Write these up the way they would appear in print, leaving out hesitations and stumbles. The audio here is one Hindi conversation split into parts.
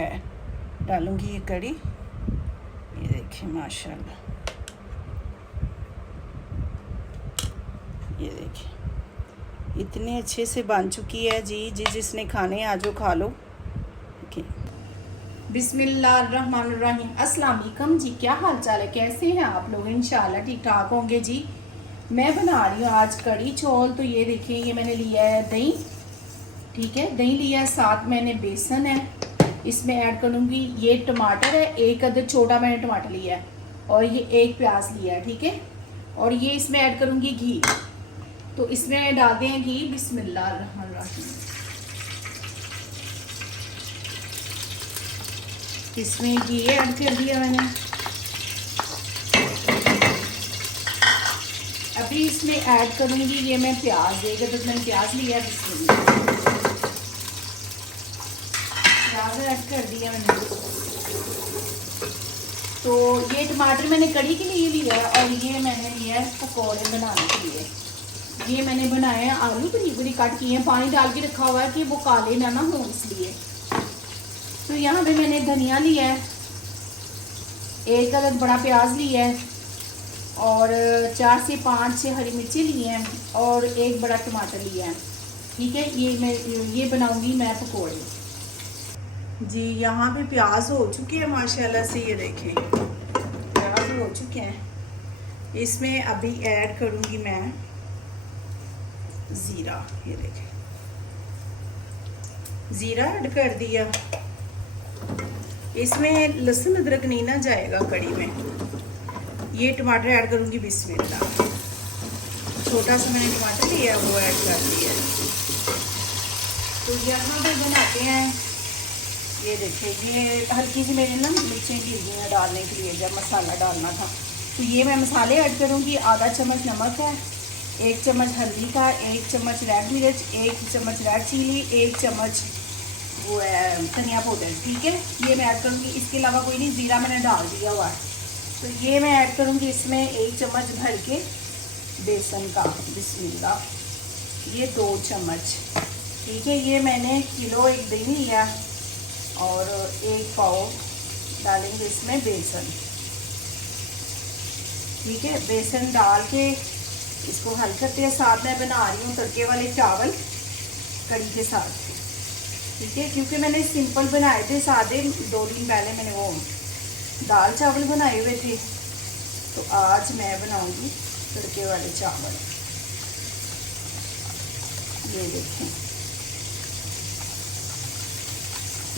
है डालूंगी ये कड़ी। ये देखिए माशाल्लाह, ये देखिए इतने अच्छे से बन चुकी है जी। जिसने खाने आ जाओ खा लो। बिस्मिल्लाहिर्रहमानिर्रहीम। अस्सलाम वालेकुम जी, क्या हाल चाल है, कैसे हैं आप लोग? इंशाल्लाह ठीक ठाक होंगे जी। मैं बना रही हूँ आज कड़ी चौल। तो ये देखिए, ये मैंने लिया है दही, ठीक है, दही लिया है, साथ मैंने बेसन है, इसमें ऐड करूँगी ये टमाटर है, एक अदर छोटा मैंने टमाटर लिया है, और ये एक प्याज लिया है, ठीक है। और ये इसमें ऐड करूँगी घी। तो इसमें डालते हैं घी। बिस्मिल्लाहिर्रहमानिर्रहीम। इसमें घी ऐड कर दिया मैंने। अभी इसमें ऐड करूँगी ये मैं प्याज, एक अदर मैंने प्याज लिया है। प्याज ऐड कर दिया मैंने। तो ये टमाटर मैंने कड़ी के लिए लिया है, और ये मैंने लिया है पकौड़े बनाने के लिए। ये मैंने बनाए हैं, आलू बड़ी बड़ी काट किए हैं, पानी डाल के रखा हुआ है कि वो काले ना हो, इसलिए। तो यहाँ पे मैंने धनिया लिया है, एक अदद बड़ा प्याज लिया है, और 4 से 5 हरी मिर्ची ली हैं, और एक बड़ा टमाटर लिया है, ठीक है। ये बनाऊंगी मैं पकौड़े जी। यहाँ पे प्याज हो चुके हैं माशाल्लाह से, ये देखें प्याज हो चुके हैं। इसमें अभी ऐड करूँगी मैं ज़ीरा। ये देखें ज़ीरा ऐड कर दिया। इसमें लहसुन अदरक नहीं ना जाएगा कड़ी में। ये टमाटर ऐड करूँगी, बिस्मिल्लाह। छोटा सा मैंने टमाटर लिया, वो ऐड कर दिया। तो यहाँ पे बनाते हैं, ये देखिए, ये हल्की सी मेरी ना मिर्चें गिर गई हैं डालने के लिए जब मसाला डालना था। तो ये मैं मसाले ऐड करूँगी। आधा चम्मच नमक है, 1 चम्मच हल्दी का, 1 चम्मच रेड मिर्च, 1 चम्मच रेड चिली, 1 चम्मच वो है धनिया पाउडर, ठीक है। ये मैं ऐड करूँगी। इसके अलावा कोई नहीं, ज़ीरा मैंने डाल दिया हुआ है। तो ये मैं ऐड करूँगी इसमें 1 चम्मच भर के बेसन का, बिस्मिल्लाह। ये 2 चम्मच, ठीक है। ये मैंने किलो एक दही लिया, और 1 पाव डालेंगे इसमें बेसन, ठीक है। बेसन डाल के इसको हल करते हैं। साथ में बना रही हूँ तड़के वाले चावल कड़ी के साथ, ठीक है, क्योंकि मैंने सिंपल बनाए थे सादे। 2 दिन पहले मैंने वो दाल चावल बनाए हुए थे, तो आज मैं बनाऊंगी तड़के वाले चावल। ये देखें,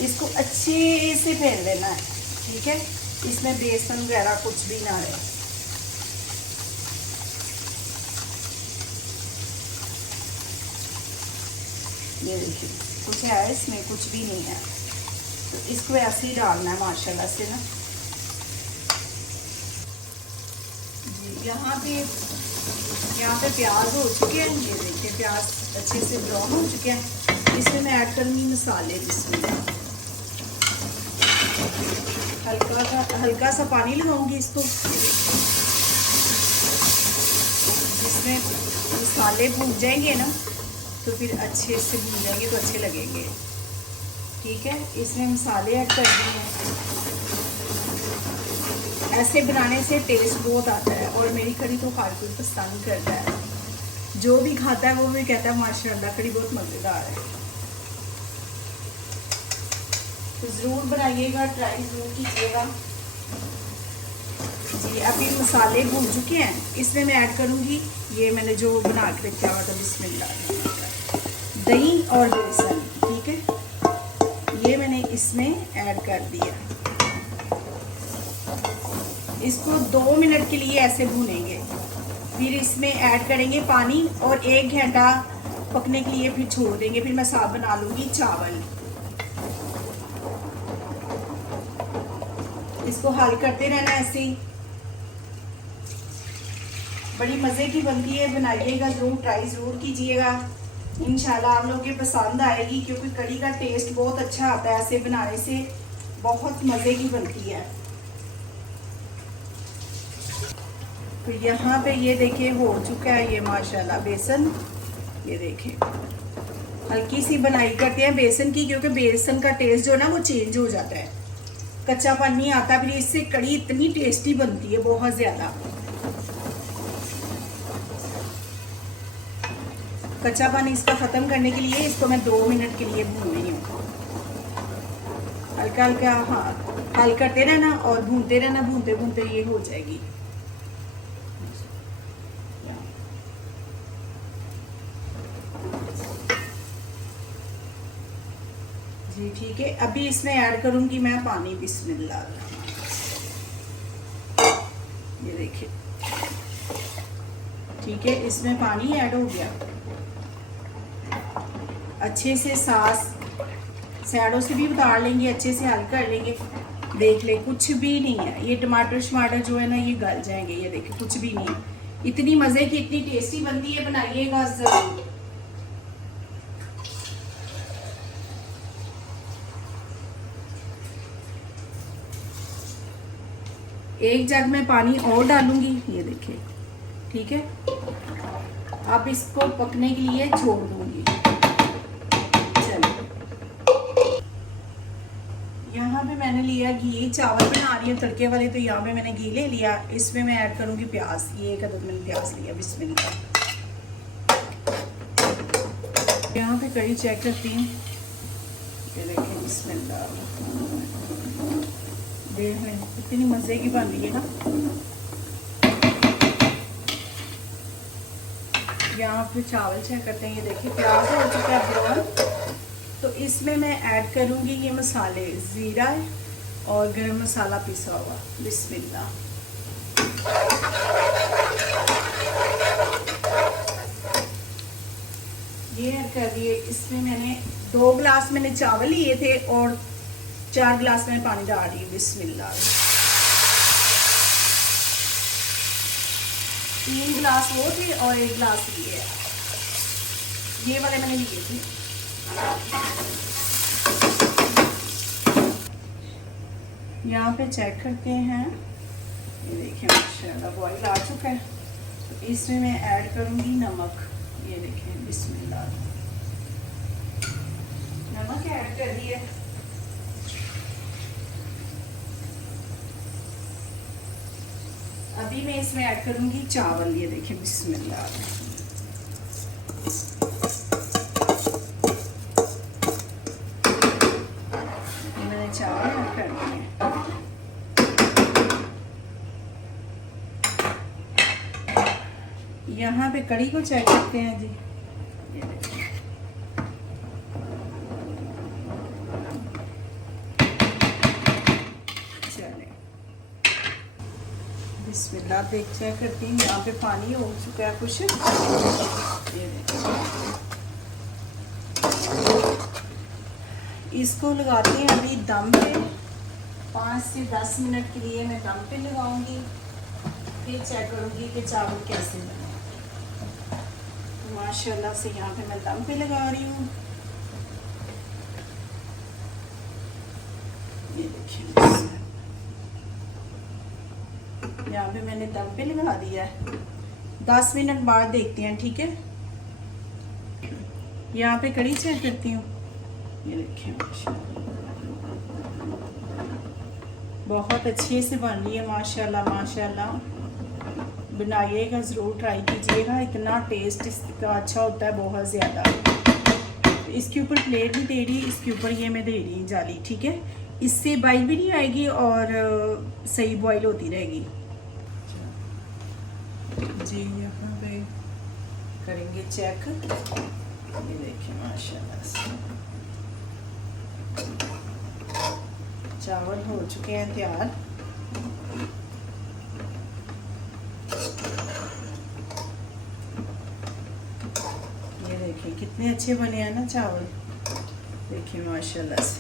इसको अच्छे से फेर लेना है, ठीक है। इसमें बेसन वगैरह कुछ भी ना रहे। ये देखिए, कुछ है इसमें, कुछ भी नहीं है। तो इसको ऐसे ही डालना है माशाल्लाह से ना जी। यहाँ पे प्याज हो चुके हैं। ये देखिए प्याज अच्छे से ब्राउन हो चुके हैं। इसमें मैं ऐड करूँगी मसाले। जिसमें हल्का सा पानी लगाऊंगी इसको। जिसमें मसाले भून जाएंगे ना, तो फिर अच्छे से भून जाएंगे तो अच्छे लगेंगे, ठीक है। इसमें मसाले ऐड कर दिए हैं। ऐसे बनाने से टेस्ट बहुत आता है, और मेरी कड़ी तो हर कोई पसंद करता है। जो भी खाता है वो भी कहता है माशाल्लाह कड़ी बहुत मज़ेदार है। तो ज़रूर बनाइएगा, ट्राई ज़रूर कीजिएगा जी। अभी मसाले भून चुके हैं। इसमें मैं ऐड करूँगी ये मैंने जो बना के रखा हुआ था, बिस्मिल्लाह, दही और बेसन, ठीक है। ये मैंने इसमें ऐड कर दिया। इसको 2 मिनट के लिए ऐसे भूनेंगे, फिर इसमें ऐड करेंगे पानी, और 1 घंटा पकने के लिए फिर छोड़ देंगे। फिर मैं साथ बना लूँगी चावल। इसको हल करते रहना ऐसे ही। बड़ी मज़े की बनती है, बनाइएगा ज़रूर, ट्राई ज़रूर कीजिएगा। इंशाल्लाह आप लोगों के पसंद आएगी, क्योंकि कड़ी का टेस्ट बहुत अच्छा आता है ऐसे बनाने से, बहुत मज़े की बनती है। तो यहाँ पे ये देखिए हो चुका है ये माशाल्लाह बेसन। ये देखें हल्की सी बनाई करते हैं बेसन की, क्योंकि बेसन का टेस्ट जो है ना वो चेंज हो जाता है, कच्चापन नहीं आता, फिर इससे कड़ी इतनी टेस्टी बनती है बहुत ज़्यादा। कच्चापन इसका ख़त्म करने के लिए इसको मैं 2 मिनट के लिए भून रही हूँ। हल्का हल्का, हाँ, हल करते रहना और भूनते रहना, भूनते भूनते ये हो जाएगी। जी ठीक है, अभी इसमें ऐड करूंगी मैं पानी। बिस्मिल्लाह, ये देखिए, ठीक है, इसमें पानी ऐड हो गया। अच्छे से सास सैडों से भी उतार लेंगे, अच्छे से हल कर लेंगे। देख ले, कुछ भी नहीं है, ये टमाटर शमाटर जो है ना ये गल जाएंगे। ये देखिए, कुछ भी नहीं है। इतनी मज़े की, इतनी टेस्टी बनती है, बनाइएगा ज़रूर। एक जग में पानी और डालूंगी, ये देखिए, ठीक है। अब इसको पकने के लिए छोड़ दूंगी। चलो, यहाँ पे मैंने लिया घी, चावल बना रही हूँ तड़के वाले, तो यहाँ पे मैंने घी ले लिया। इसमें मैं ऐड करूंगी प्याज, ये एक अदद मैंने प्याज लिया। बिस्मिल्लाह, यहाँ पे कड़ी चेक करती हूँ, ये देखिए, बिस्मिल्लाह, देख लें कितनी मज़े की बन रही है ना। यहाँ पे चावल चेक करते हैं, ये देखिए प्याज हो चुका है ब्राउन। तो इसमें मैं ऐड करूँगी ये मसाले, ज़ीरा और गरम मसाला पिसा हुआ। बिस्मिल्लाह, ये ऐड कर दिए। इसमें मैंने 2 गिलास मैंने चावल लिए थे और 4 गिलास में पानी डाल रही हूँ। बिस्मिल्लाह, 3 गिलास वो थे और 1 गिलास ये वाले मैंने लिए थे। यहाँ पे चेक करते हैं, ये देखिए माशाल्लाह बॉईल आ चुका है। तो इसमें मैं ऐड करूँगी नमक, ये देखिए, बिस्मिल्लाह, नमक ऐड कर दिए। अभी मैं इसमें ऐड करूंगी चावल, ये देखिए, बिस्मिल्लाह, मैंने चावल ऐड कर दिए। यहाँ पे कड़ी को चेक करते हैं जी, ये देखिए, बिस्मिल्लाह, देख चेक करती हूँ। यहाँ पे पानी हो चुका है कुछ, ये देखिए। इसको लगाते हैं अभी दम पे, 5 से 10 मिनट के लिए मैं दम पे लगाऊंगी। फिर चेक करूँगी कि चावल कैसे बने। तो माशाल्लाह से यहाँ पे मैं दम पे लगा रही हूँ, ये देखिए, यहाँ पे मैंने दम पे लगा दिया है। 10 मिनट बाद देखते हैं, ठीक है। यहाँ पे कड़ी चेक करती हूँ, ये देखिए, बहुत अच्छे से बन रही है माशाल्लाह माशाल्लाह। बनाइएगा ज़रूर, ट्राई कीजिएगा, इतना टेस्ट इसका अच्छा होता है, बहुत ज़्यादा। इसके ऊपर प्लेट भी दे रही, इसके ऊपर ये मैं दे रही जाली, ठीक है। इससे बॉईल भी नहीं आएगी और सही बॉईल होती रहेगी जी। यहाँ पे करेंगे चेक, ये देखिए माशाल्लाह से चावल हो चुके हैं तैयार। ये देखिए कितने अच्छे बने हैं ना चावल, देखिए माशाल्लाह से।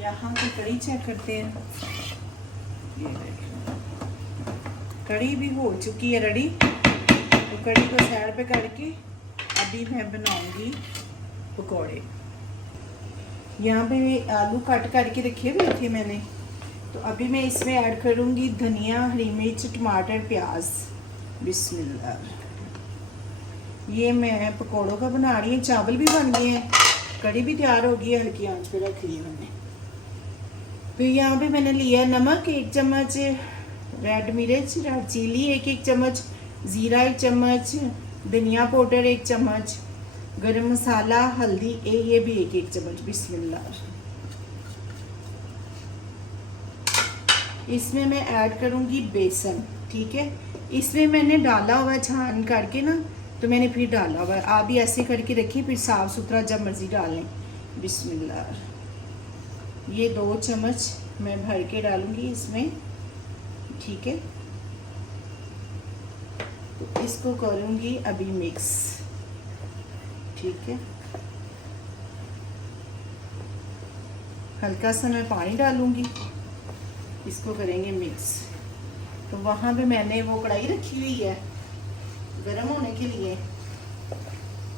यहाँ की कड़ी चेक करते हैं, ये देखिए कड़ी भी हो चुकी है रेडी। तो कड़ी को साइड पे करके अभी मैं बनाऊंगी पकौड़े। यहाँ पे आलू कट करके रखे हुए थे मैंने, तो अभी मैं इसमें ऐड करूँगी धनिया, हरी मिर्च, टमाटर, प्याज। बिस्मिल्लाह। ये मैं पकौड़ों का बना रही हूँ। चावल भी बन गए हैं, कड़ी भी तैयार हो गई है, हल्की आंच पे रख ली है मैंने। फिर यहाँ पे मैंने लिया नमक 1 चम्मच, रेड मिर्च, रेड चिली 1 चम्मच, ज़ीरा 1 चम्मच, धनिया पाउडर 1 चम्मच, गरम मसाला, हल्दी ये भी 1 चम्मच। बिस्मिल्लाह। इसमें मैं ऐड करूँगी बेसन, ठीक है। इसमें मैंने डाला हुआ है छान करके ना, तो मैंने फिर डाला हुआ है। आप भी ऐसे करके रखिए, फिर साफ़ सुथरा जब मर्ज़ी डालें। बिस्मिल्लाह। ये 2 चम्मच मैं भर के डालूँगी इसमें, ठीक है। तो इसको करूँगी अभी मिक्स, ठीक है। हल्का सा मैं पानी डालूँगी, इसको करेंगे मिक्स। तो वहाँ पे मैंने वो कढ़ाई रखी हुई है गरम होने के लिए,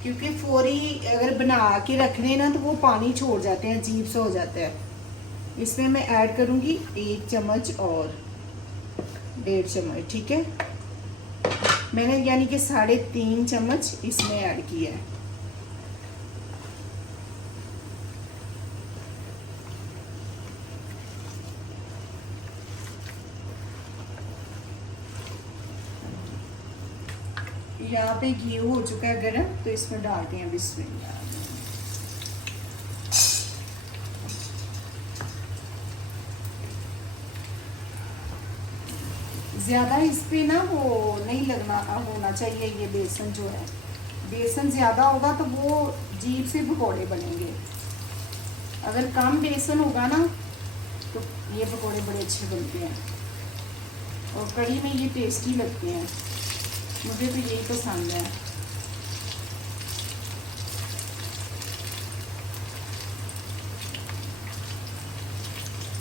क्योंकि फौरी अगर बना के रखने ना तो वो पानी छोड़ जाते हैं, अजीब सा हो जाता है। इसमें मैं ऐड करूँगी 1 चम्मच और 1.5 चम्मच, ठीक है। मैंने यानी कि 3.5 चम्मच इसमें ऐड किया है। यहाँ पे घी हो चुका है गरम, तो इसमें डालते हैं बिस्मिल्लाह। ज़्यादा इस पे ना वो नहीं लगना होना चाहिए। ये बेसन जो है, बेसन ज़्यादा होगा तो वो अजीब से पकौड़े बनेंगे। अगर कम बेसन होगा ना तो ये पकौड़े बड़े अच्छे बनते हैं और कढ़ी में ये टेस्टी लगते हैं। मुझे तो यही पसंद है।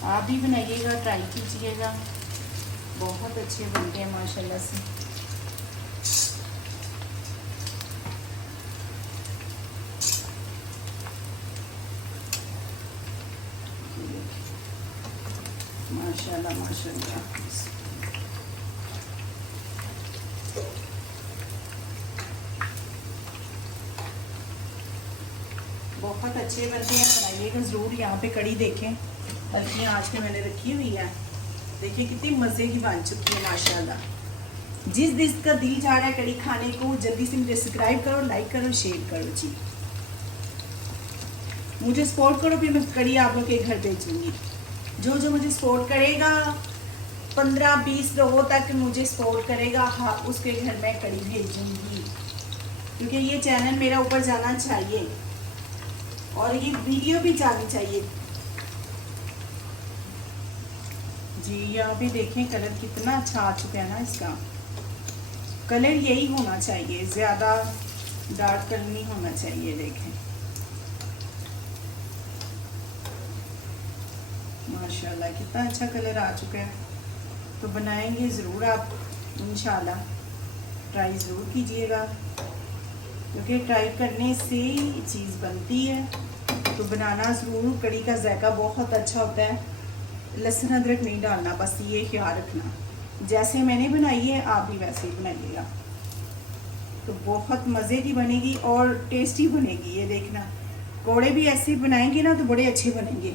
आप भी बनाइएगा, ट्राई कीजिएगा, बहुत अच्छे बनते हैं माशाल्लाह से। माशाल्लाह माशाल्लाह। बहुत अच्छे बनते हैं, बनाइएगा ज़रूर। यहाँ पे कड़ी देखें, हल्की आंच पे मैंने रखी हुई है। देखिए कितनी मज़े की बन चुकी है माशाल्लाह। जिस का दिल चाह रहा है कड़ी खाने को, जल्दी से मुझे सब्सक्राइब करो, लाइक करो, शेयर करो जी। मुझे सपोर्ट करो, फिर मैं कड़ी आप लोग के घर भेजूँगी। जो मुझे सपोर्ट करेगा, 15-20 लोगों तक मुझे सपोर्ट करेगा, हाँ, उसके घर में कड़ी भेजूँगी। क्योंकि ये चैनल मेरा ऊपर जाना चाहिए और ये वीडियो भी जानी चाहिए जी। यहाँ भी देखें कलर कितना अच्छा आ चुका है ना। इसका कलर यही होना चाहिए, ज़्यादा डार्क कलर नहीं होना चाहिए। देखें माशाल्लाह कितना अच्छा कलर आ चुका है। तो बनाएंगे ज़रूर आप इंशाल्लाह, ट्राई ज़रूर कीजिएगा, क्योंकि ट्राई करने से चीज़ बनती है। तो बनाना ज़रूर। कड़ी का जायका बहुत अच्छा होता है। लहसुन अदरक नहीं डालना, बस ये ख्याल रखना। जैसे मैंने बनाई है आप भी वैसे ही बनाइएगा, तो बहुत मज़े की बनेगी और टेस्टी बनेगी। ये देखना, कोड़े भी ऐसे बनाएंगे ना तो बड़े अच्छे बनेंगे।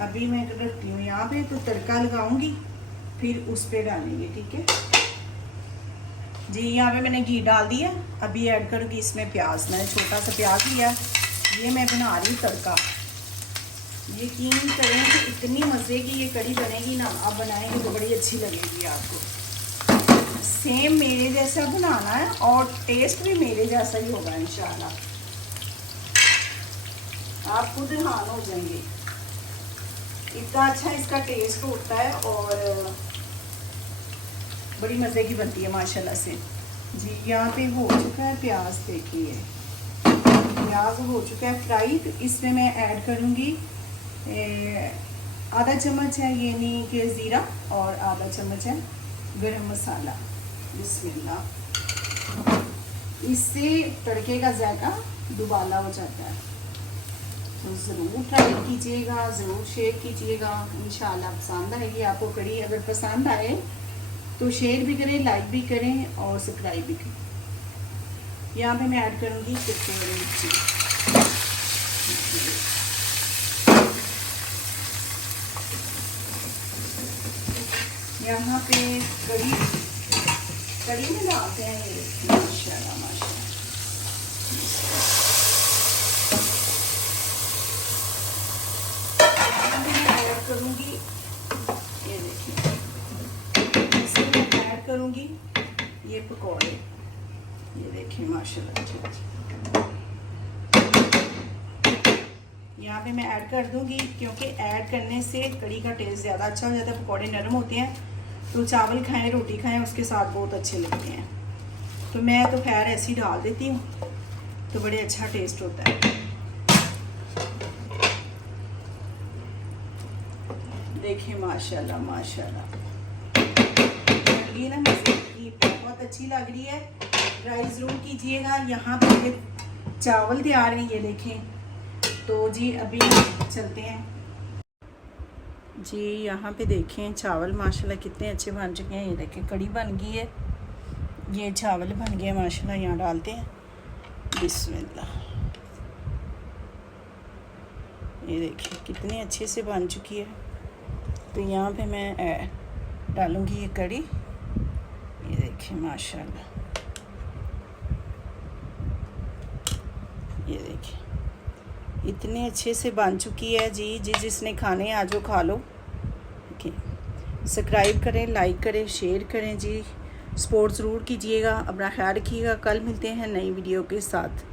अभी मैं रखती हूँ यहाँ पे, तो तड़का लगाऊंगी फिर उस पर डालेंगे, ठीक है जी। यहाँ पे मैंने घी डाल दिया। अभी ऐड करूँगी इसमें प्याज। मैंने छोटा सा प्याज लिया, ये मैं बना रही हूँ तड़का। यकीन करें कि इतनी मज़े की ये कड़ी बनेगी ना, आप बनाएंगे तो बड़ी अच्छी लगेगी आपको। सेम मेरे जैसा बनाना है और टेस्ट भी मेरे जैसा ही होगा इंशाल्लाह। आप खुद हैरान हो जाएंगे, इतना अच्छा इसका टेस्ट होता है और बड़ी मज़े की बनती है माशाल्लाह से जी। यहाँ पे हो चुका है प्याज, देखिए प्याज हो चुका है फ्राई। तो इसमें मैं ऐड करूँगी आधा चम्मच है ये नहीं कि ज़ीरा, और आधा चम्मच है गरम मसाला। बिस्मिल्लाह। इससे तड़के का जायका दुबाला हो जाता है। तो ज़रूर ट्राई कीजिएगा, ज़रूर शेयर कीजिएगा। इंशाल्लाह पसंद आएगी आपको कड़ी। अगर पसंद आए तो शेयर भी करें, लाइक भी करें और सब्सक्राइब भी करें। यहाँ पे मैं ऐड करूँगी कसूरी मिर्ची। यहाँ पे कड़ी में डालते हैं ये माशाल्लाह माशाल्लाह। ऐड करूँगी, ये देखिए इसमें मैं ऐड करूँगी ये पकौड़े। ये देखिए माशाल्लाह यहाँ पे मैं ऐड कर दूँगी, क्योंकि ऐड करने से कड़ी का टेस्ट ज़्यादा अच्छा हो जाता है। पकौड़े नरम होते हैं तो चावल खाएं रोटी खाएं उसके साथ बहुत अच्छे लगते हैं। तो मैं तो खैर ऐसे ही डाल देती हूँ तो बड़े अच्छा टेस्ट होता है। देखिए माशाल्लाह माशाल्लाह ये ना मज़े की बहुत अच्छी लग रही है। ट्राई ज़रूर कीजिएगा। यहाँ पे चावल तैयार हैं, ये देखें। तो जी अभी चलते हैं जी। यहाँ पे देखें चावल माशाल्लाह कितने अच्छे बन चुके हैं। ये देखें कड़ी बन गई है, ये चावल बन गए माशाल्लाह। यहाँ डालते हैं बिस्मिल्लाह। ये देखिए कितने अच्छे से बन चुकी है। तो यहाँ पे मैं डालूँगी ये कड़ी। ये देखिए माशाल्लाह, ये देखिए इतने अच्छे से बन चुकी है जी। जिसने खाने आ जाओ खा लो। सब्सक्राइब करें, लाइक करें, शेयर करें जी। सपोर्ट ज़रूर कीजिएगा। अपना ख्याल रखिएगा। कल मिलते हैं नई वीडियो के साथ।